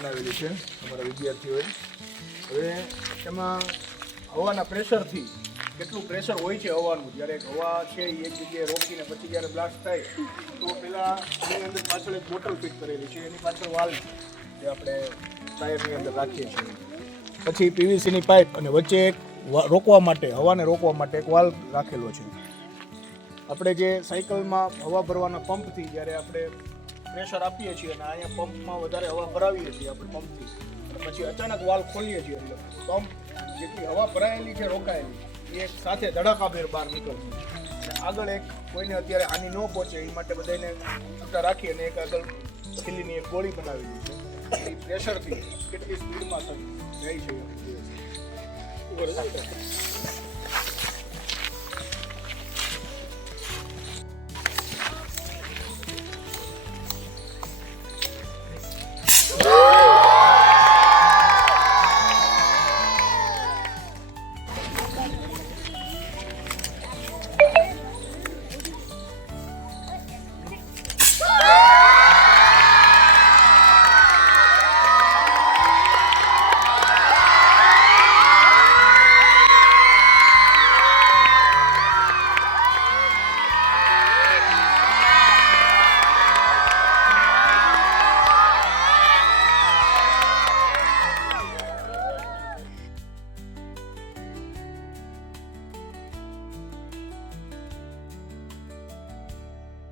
બનાવેલી છે અમારા વિદ્યાર્થીઓએ. હવે એમાં હવાના પ્રેશરથી કેટલું પ્રેશર હોય છે હવાનું, જ્યારે હવા છે એ એક જગ્યાએ રોકીને પછી જ્યારે બ્લાસ્ટ થાય તો પહેલાં એની અંદર પાછળ એક બોટલ ફિટ કરેલી છે, એની પાછળ વાલ્વ જે આપણે ટાયરની અંદર રાખીએ છીએ. પછી પીવીસીની પાઇપ અને વચ્ચે એક રોકવા માટે, હવાને રોકવા માટે એક વાલ્વ રાખેલો છે. આપણે જે સાયકલમાં હવા ભરવાના પંપથી જ્યારે આપણે પ્રેશર આપીએ છીએ અને અહીંયા પંપમાં વધારે હવા ભરાવીએ છીએ આપણે પંપથી, અને પછી અચાનક વાલ્વ ખોલીએ છીએ એટલે પંપ જેટલી હવા ભરાયેલી છે રોકાયેલી એ એક સાથે ધડાકાભેર બહાર નીકળશે. અને આગળ એક કોઈને અત્યારે હાનિ ન પહોંચે એ માટે બધાને છૂટા રાખી અને એક આગળ ખીલીની એક ગોળી બનાવેલી છે. એ પ્રેશરથી કેટલી સ્પીડમાં જાય છે.